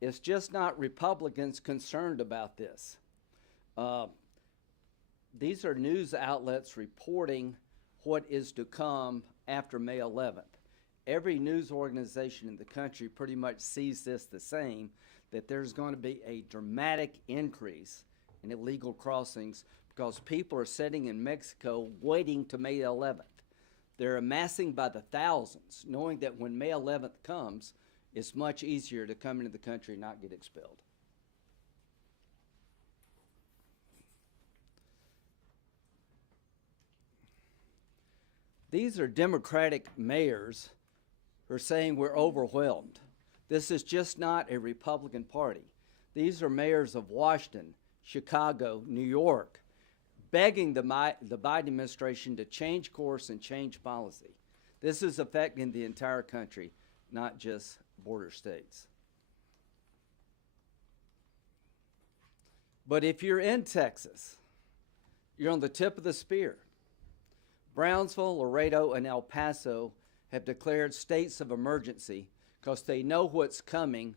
it's just not Republicans concerned about this. Uh, these are news outlets reporting what is to come after May 11th. Every news organization in the country pretty much sees this the same, that there's going to be a dramatic increase in illegal crossings because people are sitting in Mexico waiting to May 11th. They're amassing by the thousands, knowing that when May 11th comes, it's much easier to come into the country and not get expelled. These are Democratic mayors who are saying we're overwhelmed. This is just not a Republican Party. These are mayors of Washington, Chicago, New York, begging the Biden administration to change course and change policy. This is affecting the entire country, not just border states. But if you're in Texas, you're on the tip of the spear. Brownsville, Laredo, and El Paso have declared states of emergency because they know what's coming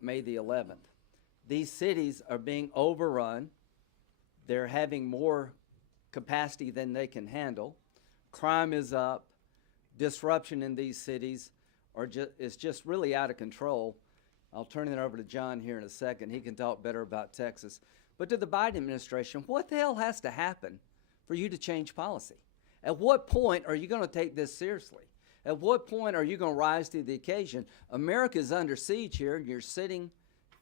May the 11th. These cities are being overrun. They're having more capacity than they can handle. Crime is up. Disruption in these cities is just really out of control. I'll turn it over to John here in a second. He can talk better about Texas. But to the Biden administration, what the hell has to happen for you to change policy? At what point are you going to take this seriously? At what point are you going to rise to the occasion? America is under siege here, and you're sitting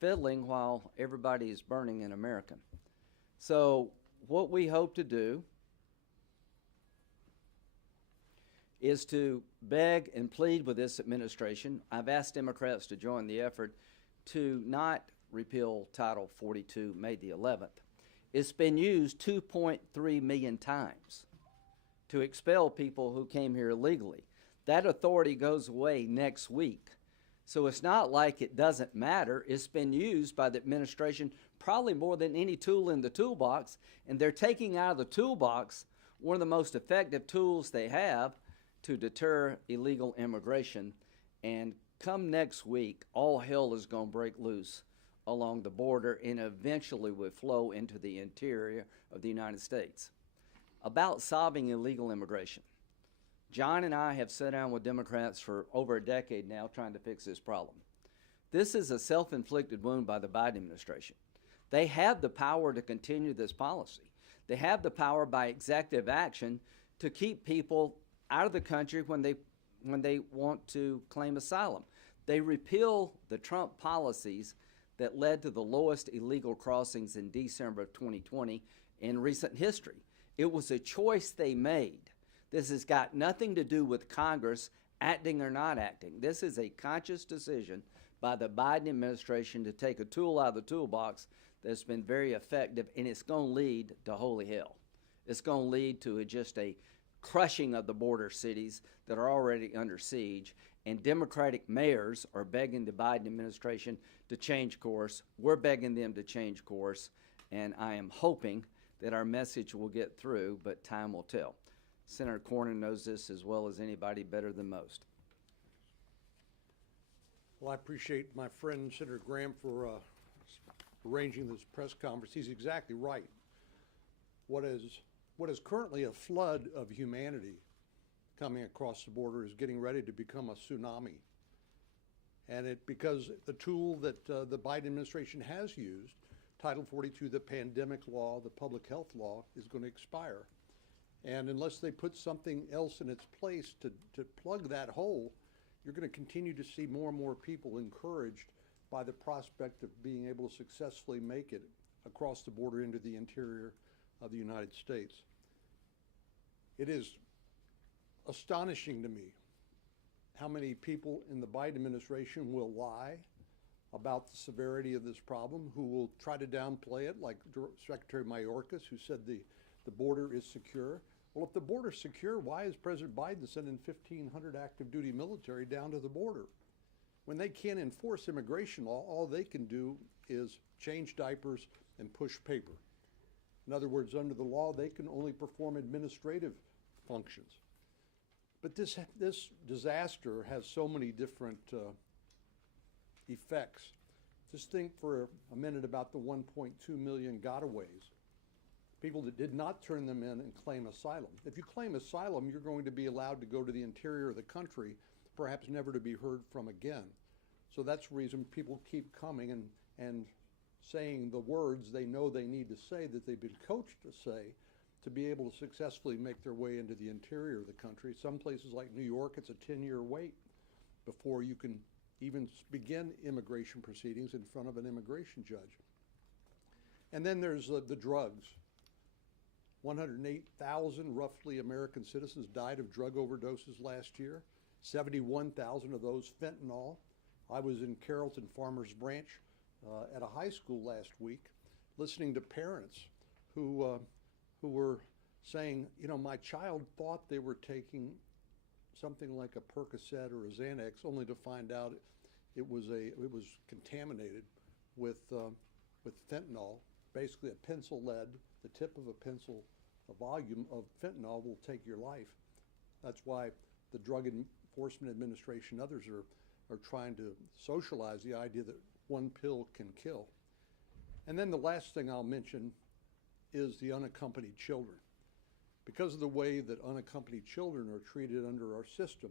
fiddling while everybody is burning in America. So what we hope to do is to beg and plead with this administration. I've asked Democrats to join the effort to not repeal Title 42 May the 11th. It's been used 2.3 million times to expel people who came here illegally. That authority goes away next week. So it's not like it doesn't matter. It's been used by the administration probably more than any tool in the toolbox, and they're taking out of the toolbox one of the most effective tools they have to deter illegal immigration. And come next week, all hell is going to break loose along the border and eventually will flow into the interior of the United States. About solving illegal immigration. John and I have sat down with Democrats for over a decade now trying to fix this problem. This is a self-inflicted wound by the Biden administration. They have the power to continue this policy. They have the power by executive action to keep people out of the country when they want to claim asylum. They repeal the Trump policies that led to the lowest illegal crossings in December of 2020 in recent history. It was a choice they made. This has got nothing to do with Congress acting or not acting. This is a conscious decision by the Biden administration to take a tool out of the toolbox that's been very effective, and it's going to lead to holy hell. It's going to lead to just a crushing of the border cities that are already under siege, and Democratic mayors are begging the Biden administration to change course. We're begging them to change course, and I am hoping that our message will get through, but time will tell. Senator Cornyn knows this as well as anybody, better than most. Well, I appreciate my friend Senator Graham for arranging this press conference. He's exactly right. What is currently a flood of humanity coming across the border is getting ready to become a tsunami. And because the tool that the Biden administration has used, Title 42, the pandemic law, the public health law, is going to expire. And unless they put something else in its place to plug that hole, you're going to continue to see more and more people encouraged by the prospect of being able to successfully make it across the border into the interior of the United States. It is astonishing to me how many people in the Biden administration will lie about the severity of this problem, who will try to downplay it, like Secretary Mayorkas, who said the border is secure. Well, if the border's secure, why is President Biden sending 1,500 active duty military down to the border? When they can't enforce immigration law, all they can do is change diapers and push paper. In other words, under the law, they can only perform administrative functions. But this disaster has so many different effects. Just think for a minute about the 1.2 million gotaways, people that did not turn them in and claim asylum. If you claim asylum, you're going to be allowed to go to the interior of the country, perhaps never to be heard from again. So that's the reason people keep coming and saying the words they know they need to say, that they've been coached to say, to be able to successfully make their way into the interior of the country. Some places like New York, it's a 10-year wait before you can even begin immigration proceedings in front of an immigration judge. And then there's the drugs. 108,000 roughly American citizens died of drug overdoses last year. 71,000 of those fentanyl. I was in Carrollton Farmers Branch at a high school last week, listening to parents who were saying, you know, my child thought they were taking something like a Percocet or a Xanax, only to find out it was contaminated with fentanyl. Basically, a pencil lead, the tip of a pencil, a volume of fentanyl will take your life. That's why the Drug Enforcement Administration and others are trying to socialize the idea that one pill can kill. And then the last thing I'll mention is the unaccompanied children. Because of the way that unaccompanied children are treated under our system,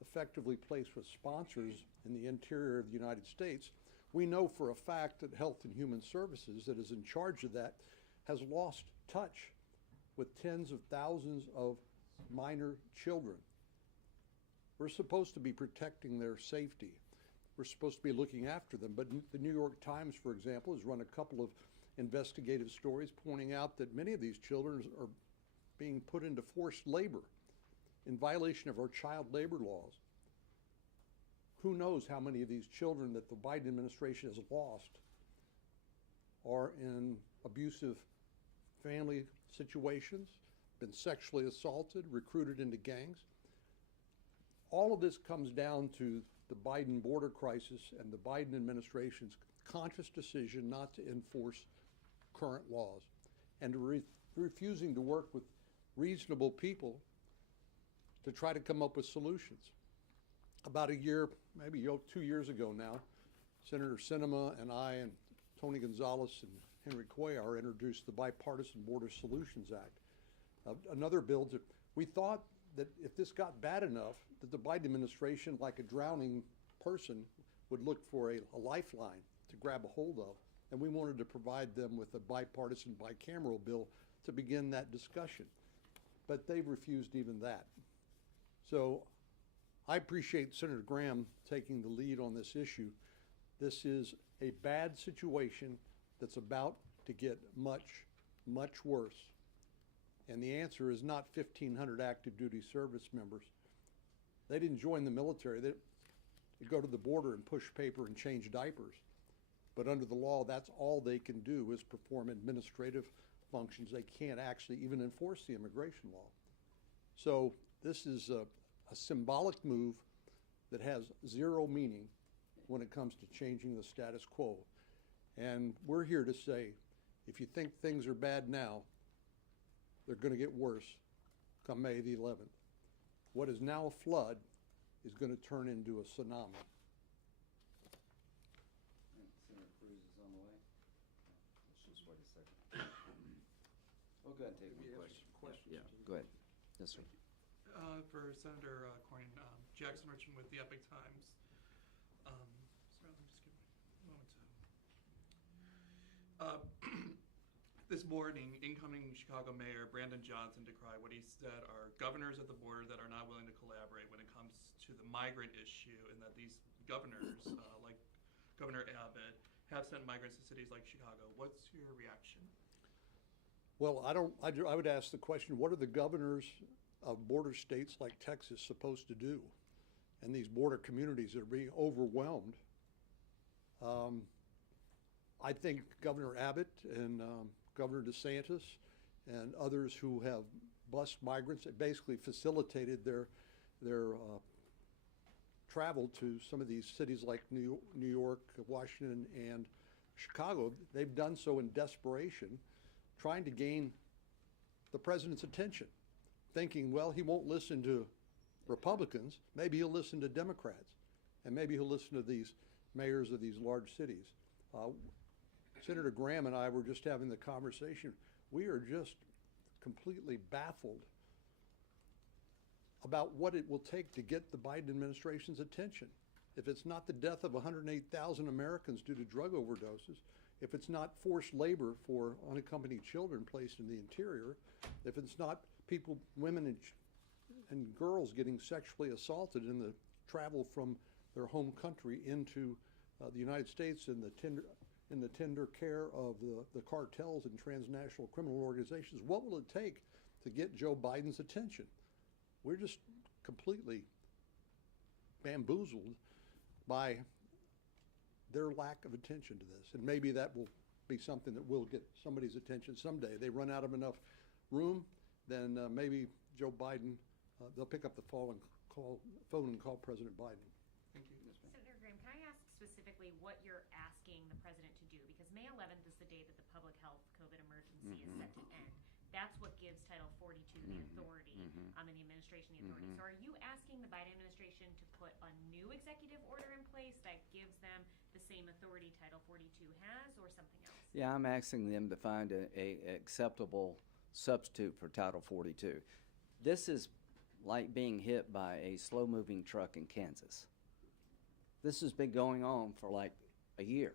effectively placed with sponsors in the interior of the United States, we know for a fact that Health and Human Services, that is in charge of that, has lost touch with tens of thousands of minor children. We're supposed to be protecting their safety. We're supposed to be looking after them. But the New York Times, for example, has run a couple of investigative stories pointing out that many of these children are being put into forced labor in violation of our child labor laws. Who knows how many of these children that the Biden administration has lost are in abusive family situations, been sexually assaulted, recruited into gangs. All of this comes down to the Biden border crisis and the Biden administration's conscious decision not to enforce current laws and to refusing to work with reasonable people to try to come up with solutions. About a year, maybe 2 years ago now, Senator Sinema and I and Tony Gonzalez and Henry Cuellar introduced the Bipartisan Border Solutions Act. Another bill that we thought that if this got bad enough, that the Biden administration, like a drowning person, would look for a lifeline to grab a hold of. And we wanted to provide them with a bipartisan, bicameral bill to begin that discussion. But they've refused even that. So I appreciate Senator Graham taking the lead on this issue. This is a bad situation that's about to get much, much worse. And the answer is not 1,500 active duty service members. They didn't join the military. They go to the border and push paper and change diapers. But under the law, that's all they can do is perform administrative functions. They can't actually even enforce the immigration law. So this is a symbolic move that has zero meaning when it comes to changing the status quo. And we're here to say, if you think things are bad now, they're going to get worse come May the 11th. What is now a flood is going to turn into a tsunami. Senator Cruz is on the way. Let's just wait a second. We'll go ahead and take one question. Yeah, go ahead. Yes, sir. For Senator Cornyn, Jackson Richmond with the Epic Times. Sorry, let me just give a moment to. This morning, incoming Chicago Mayor Brandon Johnson decried what he said are governors at the border that are not willing to collaborate when it comes to the migrant issue, and that these governors, like Governor Abbott, have sent migrants to cities like Chicago. What's your reaction? Well, I would ask the question, what are the governors of border states like Texas supposed to do? And these border communities that are being overwhelmed. I think Governor Abbott and Governor DeSantis and others who have bused migrants and basically facilitated their travel to some of these cities like New York, Washington, and Chicago, they've done so in desperation, trying to gain the president's attention, thinking, well, he won't listen to Republicans, maybe he'll listen to Democrats, and maybe he'll listen to these mayors of these large cities. Senator Graham and I were just having the conversation. We are just completely baffled about what it will take to get the Biden administration's attention. If it's not the death of 108,000 Americans due to drug overdoses, if it's not forced labor for unaccompanied children placed in the interior, if it's not people, women and girls getting sexually assaulted in the travel from their home country into the United States in the tender care of the cartels and transnational criminal organizations, what will it take to get Joe Biden's attention? We're just completely bamboozled by their lack of attention to this. And maybe that will be something that will get somebody's attention someday. They run out of enough room, then maybe Joe Biden, they'll pick up the phone and call President Biden. Thank you. Senator Graham, can I ask specifically what you're asking the president to do? Because May 11th is the day that the public health COVID emergency is set to end. That's what gives Title 42 the authority, and the administration the authority. So are you asking the Biden administration to put a new executive order in place that gives them the same authority Title 42 has, or something else? Yeah, I'm asking them to find a acceptable substitute for Title 42. This is like being hit by a slow-moving truck in Kansas. This has been going on for like a year.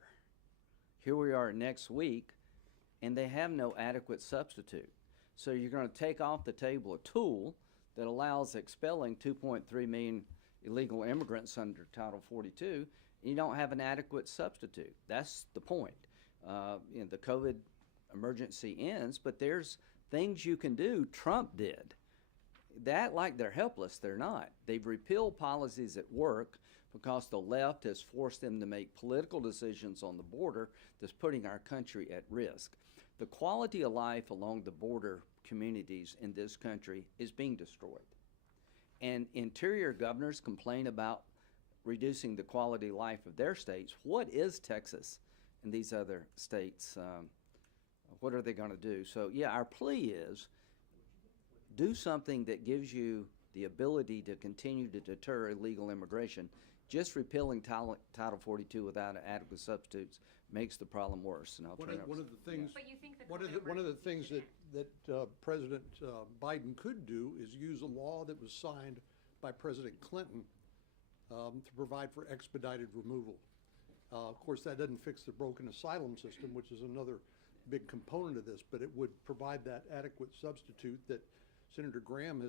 Here we are next week, and they have no adequate substitute. So you're going to take off the table a tool that allows expelling 2.3 million illegal immigrants under Title 42, and you don't have an adequate substitute. That's the point. The COVID emergency ends, but there's things you can do. Trump did. That, like they're helpless, they're not. They've repealed policies at work because the left has forced them to make political decisions on the border that's putting our country at risk. The quality of life along the border communities in this country is being destroyed. And interior governors complain about reducing the quality of life of their states. What is Texas and these other states? What are they going to do? So, yeah, our plea is do something that gives you the ability to continue to deter illegal immigration. Just repealing Title 42 without adequate substitutes makes the problem worse. And One of the things, But you think the one COVID of the things emergency that President Biden could do is use a law that was signed by President Clinton to provide for expedited removal. Of course, that doesn't fix the broken asylum system, which is another big component of this, but it would provide that adequate substitute that Senator Graham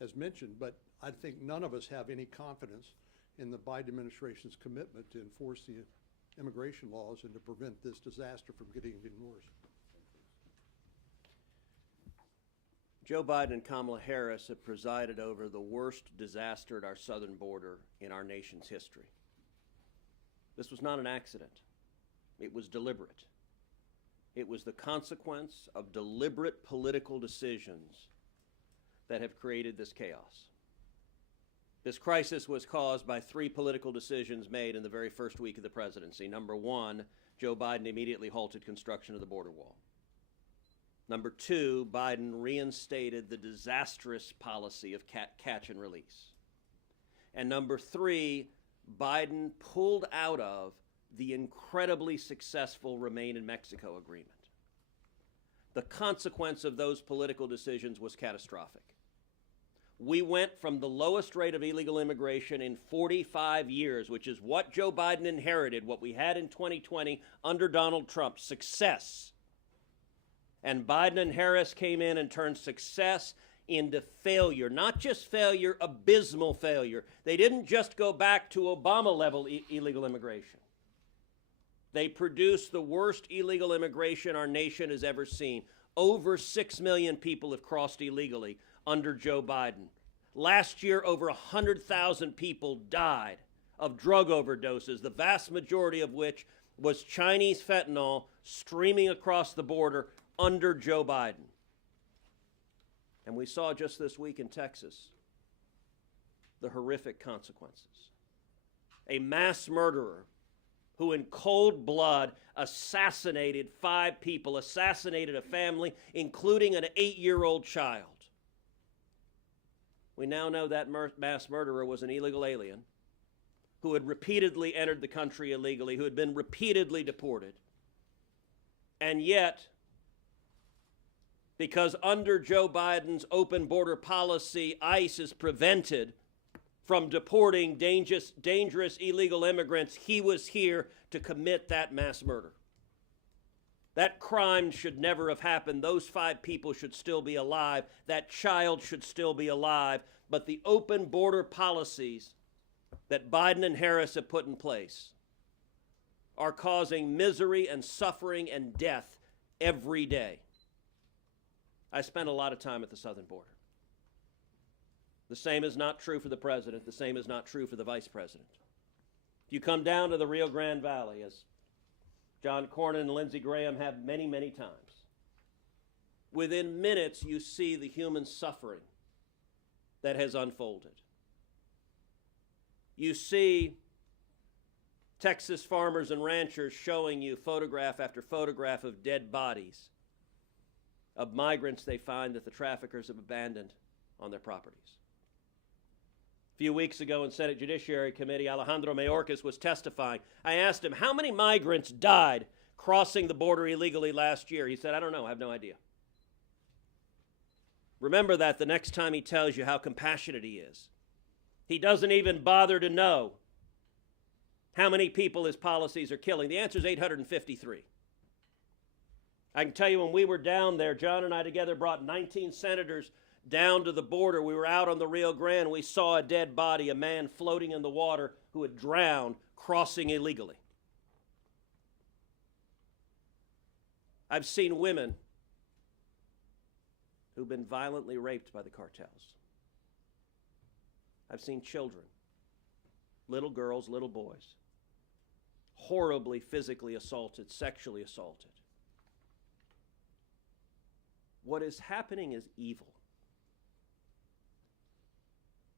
has mentioned. But I think none of us have any confidence in the Biden administration's commitment to enforce the immigration laws and to prevent this disaster from getting even worse. Joe Biden and Kamala Harris have presided over the worst disaster at our southern border in our nation's history. This was not an accident. It was deliberate. It was the consequence of deliberate political decisions that have created this chaos. This crisis was caused by three political decisions made in the very first week of the presidency. Number one, Joe Biden immediately halted construction of the border wall. Number two, Biden reinstated the disastrous policy of catch and release. And number three, Biden pulled out of the incredibly successful Remain in Mexico agreement. The consequence of those political decisions was catastrophic. We went from the lowest rate of illegal immigration in 45 years, which is what Joe Biden inherited, what we had in 2020 under Donald Trump, success. And Biden and Harris came in and turned success into failure. Not just failure, abysmal failure. They didn't just go back to Obama-level illegal immigration. They produced the worst illegal immigration our nation has ever seen. Over 6 million people have crossed illegally under Joe Biden. Last year, over 100,000 people died of drug overdoses, the vast majority of which was Chinese fentanyl streaming across the border under Joe Biden. And we saw just this week in Texas the horrific consequences. A mass murderer who in cold blood assassinated 5 people, assassinated a family, including an 8-year-old child. We now know that mass murderer was an illegal alien who had repeatedly entered the country illegally, who had been repeatedly deported. And yet, because under Joe Biden's open border policy, ICE is prevented from deporting dangerous illegal immigrants, he was here to commit that mass murder. That crime should never have happened. Those 5 people should still be alive. That child should still be alive. But the open border policies that Biden and Harris have put in place are causing misery and suffering and death every day. I spent a lot of time at the southern border. The same is not true for the president. The same is not true for the vice president. If you come down to the Rio Grande Valley, as John Cornyn and Lindsey Graham have many, many times, within minutes you see the human suffering that has unfolded. You see Texas farmers and ranchers showing you photograph after photograph of dead bodies of migrants they find that the traffickers have abandoned on their properties. A few weeks ago in Senate Judiciary Committee, Alejandro Mayorkas was testifying. I asked him, how many migrants died crossing the border illegally last year? He said, I don't know, I have no idea. Remember that the next time he tells you how compassionate he is. He doesn't even bother to know how many people his policies are killing. The answer is 853. I can tell you when we were down there, John and I together brought 19 senators down to the border. We were out on the Rio Grande. We saw a dead body, a man floating in the water who had drowned crossing illegally. I've seen women who've been violently raped by the cartels. I've seen children, little girls, little boys, horribly physically assaulted, sexually assaulted. What is happening is evil.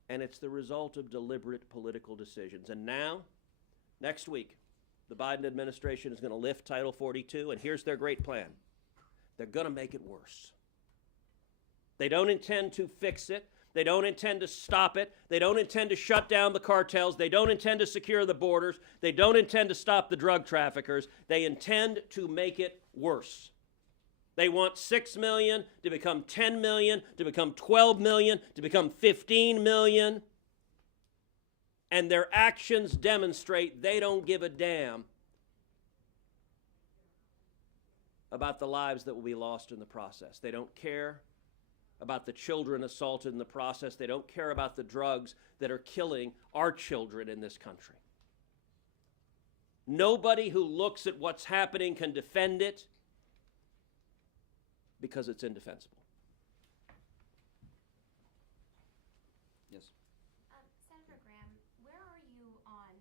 And it's the result of deliberate political decisions. And now, next week, the Biden administration is going to lift Title 42, and here's their great plan. They're going to make it worse. They don't intend to fix it. They don't intend to stop it. They don't intend to shut down the cartels. They don't intend to secure the borders. They don't intend to stop the drug traffickers. They intend to make it worse. They want 6 million to become 10 million, to become 12 million, to become 15 million. And their actions demonstrate they don't give a damn about the lives that will be lost in the process. They don't care about the children assaulted in the process. They don't care about the drugs that are killing our children in this country. Nobody who looks at what's happening can defend it because it's indefensible. Yes. Senator Graham, where are you on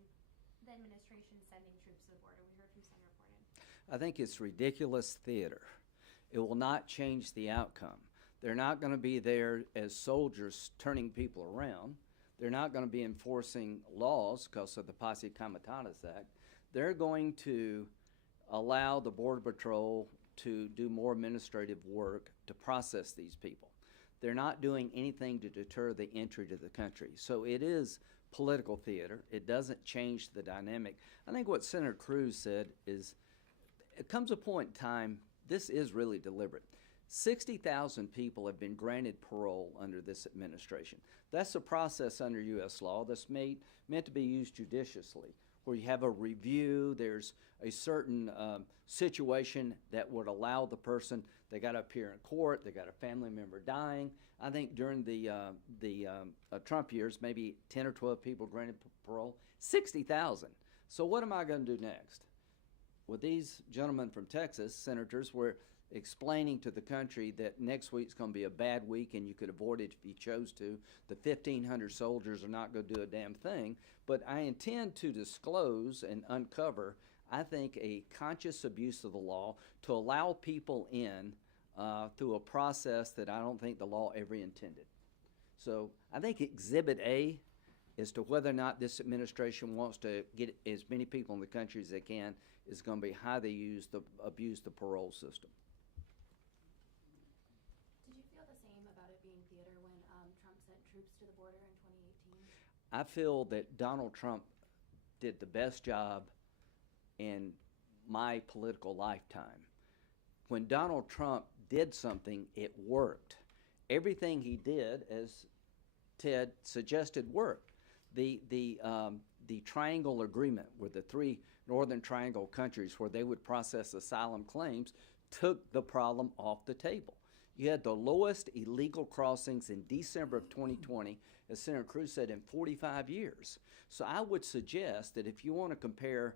the administration sending troops to the border? We heard from Senator Cornyn. I think it's ridiculous theater. It will not change the outcome. They're not going to be there as soldiers turning people around. They're not going to be enforcing laws because of the Posse Comitatus Act. They're going to allow the Border Patrol to do more administrative work to process these people. They're not doing anything to deter the entry to the country. So it is political theater. It doesn't change the dynamic. I think what Senator Cruz said is, it comes a point in time, this is really deliberate. 60,000 people have been granted parole under this administration. That's a process under U.S. law that's meant to be used judiciously, where you have a review, there's a certain situation that would allow the person, they got to appear in court, they got a family member dying. I think during the Trump years, maybe 10 or 12 people granted parole, 60,000. So what am I going to do next? Well, these gentlemen from Texas, senators, were explaining to the country that next week's going to be a bad week and you could avoid it if you chose to. The 1,500 soldiers are not going to do a damn thing. But I intend to disclose and uncover, I think, a conscious abuse of the law to allow people in through a process that I don't think the law ever intended. So I think Exhibit A as to whether or not this administration wants to get as many people in the country as they can is going to be how they abuse the parole system. Did you feel the same about it being theater when Trump sent troops to the border in 2018? I feel that Donald Trump did the best job in my political lifetime. When Donald Trump did something, it worked. Everything he did, as Ted suggested, worked. The Triangle Agreement with the three Northern Triangle countries where they would process asylum claims took the problem off the table. You had the lowest illegal crossings in December of 2020, as Senator Cruz said, in 45 years. So I would suggest that if you want to compare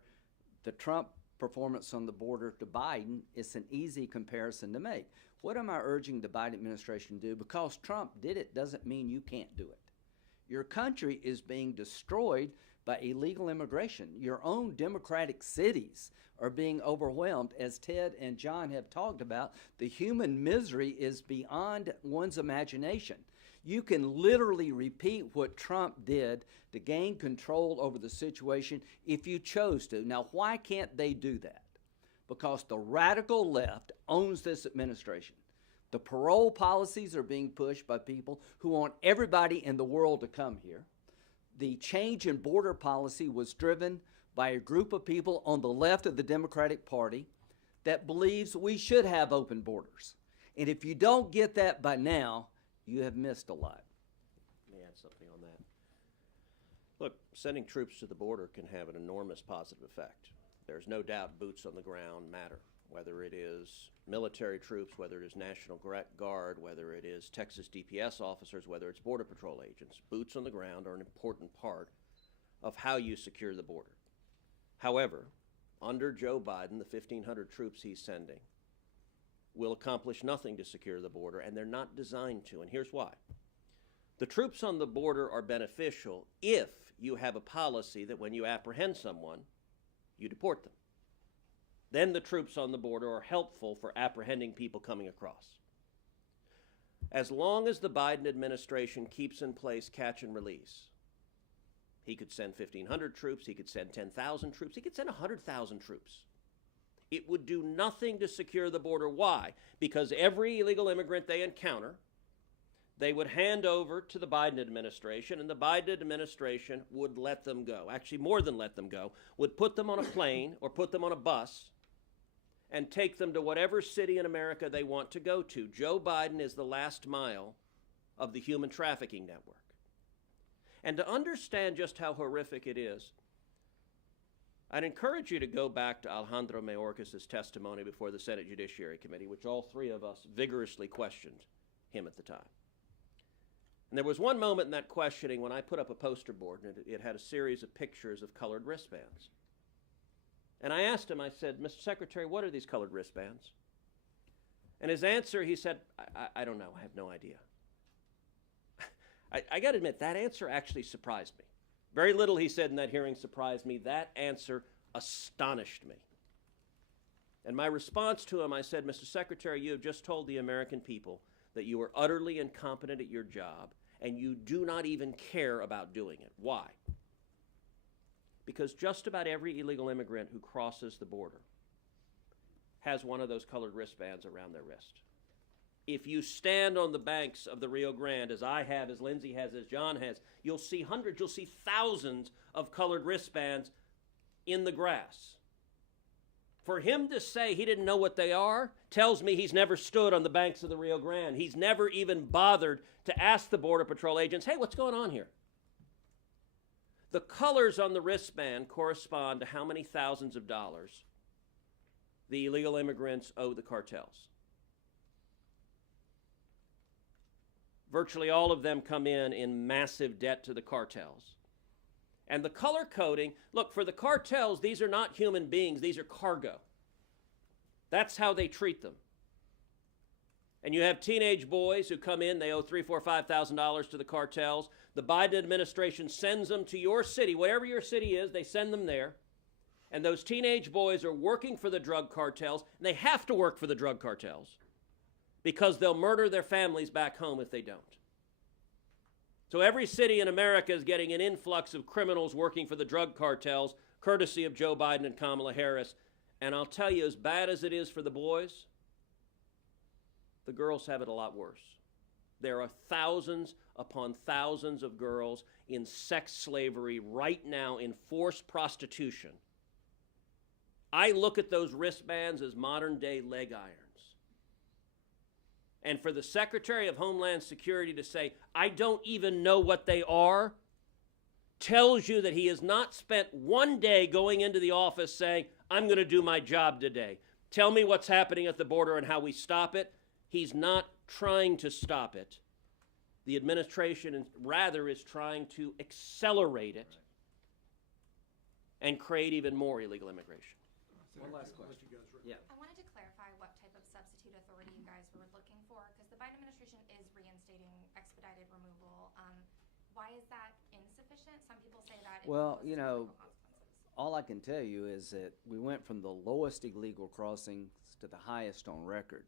the Trump performance on the border to Biden, it's an easy comparison to make. What am I urging the Biden administration to do? Because Trump did it doesn't mean you can't do it. Your country is being destroyed by illegal immigration. Your own democratic cities are being overwhelmed. As Ted and John have talked about, the human misery is beyond one's imagination. You can literally repeat what Trump did to gain control over the situation if you chose to. Now, why can't they do that? Because the radical left owns this administration. The parole policies are being pushed by people who want everybody in the world to come here. The change in border policy was driven by a group of people on the left of the Democratic Party that believes we should have open borders. And if you don't get that by now, you have missed a lot. Let me add something on that. Look, sending troops to the border can have an enormous positive effect. There's no doubt boots on the ground matter, whether it is military troops, whether it is National Guard, whether it is Texas DPS officers, whether it's Border Patrol agents. Boots on the ground are an important part of how you secure the border. However, under Joe Biden, the 1,500 troops he's sending will accomplish nothing to secure the border, and they're not designed to, and here's why. The troops on the border are beneficial if you have a policy that when you apprehend someone, you deport them. Then the troops on the border are helpful for apprehending people coming across. As long as the Biden administration keeps in place catch and release, he could send 1,500 troops, he could send 10,000 troops, he could send 100,000 troops. It would do nothing to secure the border. Why? Because every illegal immigrant they encounter, they would hand over to the Biden administration, and the Biden administration would let them go. Actually, more than let them go, would put them on a plane or put them on a bus and take them to whatever city in America they want to go to. Joe Biden is the last mile of the human trafficking network. And to understand just how horrific it is, I'd encourage you to go back to Alejandro Mayorkas' testimony before the Senate Judiciary Committee, which all three of us vigorously questioned him at the time. And there was one moment in that questioning when I put up a poster board, and it had a series of pictures of colored wristbands. And I asked him, I said, Mr. Secretary, what are these colored wristbands? And his answer, he said, I don't know, I have no idea. I got to admit, that answer actually surprised me. Very little he said in that hearing surprised me. That answer astonished me. And my response to him, I said, Mr. Secretary, you have just told the American people that you are utterly incompetent at your job and you do not even care about doing it. Why? Because just about every illegal immigrant who crosses the border has one of those colored wristbands around their wrist. If you stand on the banks of the Rio Grande, as I have, as Lindsey has, as John has, you'll see hundreds, you'll see thousands of colored wristbands in the grass. For him to say he didn't know what they are tells me he's never stood on the banks of the Rio Grande. He's never even bothered to ask the Border Patrol agents, hey, what's going on here? The colors on the wristband correspond to how many thousands of dollars the illegal immigrants owe the cartels. Virtually all of them come in massive debt to the cartels. And the color coding, look, for the cartels, these are not human beings, these are cargo. That's how they treat them. And you have teenage boys who come in, they owe $3,000, $4,000, $5,000 to the cartels. The Biden administration sends them to your city, whatever your city is, they send them there. And those teenage boys are working for the drug cartels, and they have to work for the drug cartels because they'll murder their families back home if they don't. So every city in America is getting an influx of criminals working for the drug cartels, courtesy of Joe Biden and Kamala Harris. And I'll tell you, as bad as it is for the boys, the girls have it a lot worse. There are thousands upon thousands of girls in sex slavery right now, in forced prostitution, I look at those wristbands as modern-day leg irons. And for the Secretary of Homeland Security to say, I don't even know what they are, tells you that he has not spent one day going into the office saying, I'm going to do my job today. Tell me what's happening at the border and how we stop it. He's not trying to stop it. The administration rather is trying to accelerate it and create even more illegal immigration. One last question. Yeah. I wanted to clarify what type of substitute authority you guys were looking for, because the Biden administration is reinstating expedited removal. Why is that insufficient? Some people say that. Well, you know, all I can tell you is that we went from the lowest illegal crossings to the highest on record.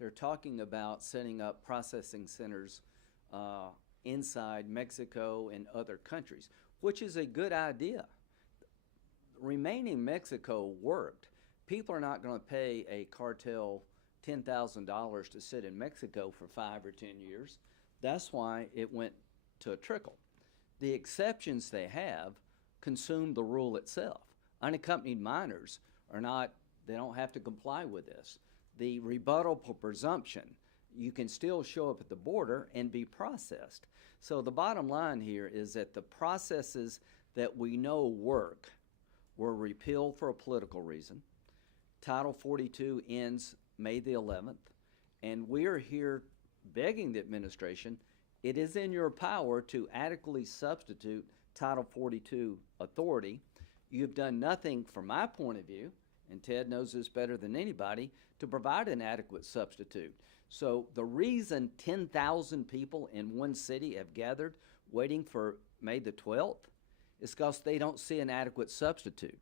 They're talking about setting up processing centers inside Mexico and other countries, which is a good idea. Remaining Mexico worked. People are not going to pay a cartel $10,000 to sit in Mexico for 5 or 10 years. That's why it went to a trickle. The exceptions they have consume the rule itself. Unaccompanied minors are not, they don't have to comply with this. The rebuttable presumption, you can still show up at the border and be processed. So the bottom line here is that the processes that we know work were repealed for a political reason. Title 42 ends May the 11th, and we are here begging the administration, it is in your power to adequately substitute Title 42 authority. You've done nothing from my point of view, and Ted knows this better than anybody, to provide an adequate substitute. So the reason 10,000 people in one city have gathered waiting for May the 12th is because they don't see an adequate substitute.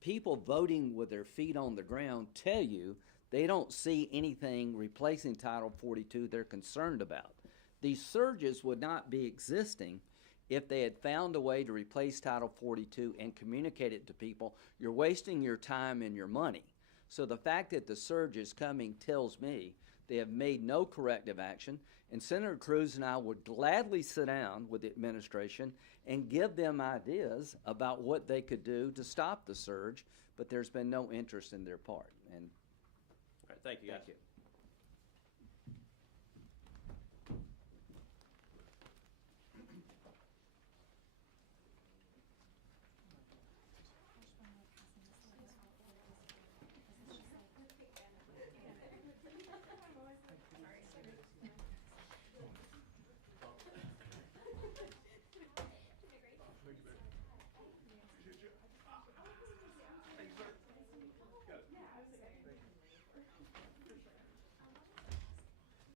People voting with their feet on the ground tell you they don't see anything replacing Title 42 they're concerned about. These surges would not be existing if they had found a way to replace Title 42 and communicate it to people. You're wasting your time and your money. So the fact that the surge is coming tells me they have made no corrective action, and Senator Cruz and I would gladly sit down with the administration and give them ideas about what they could do to stop the surge, but there's been no interest in their part. And All right, thank you, guys. thank you.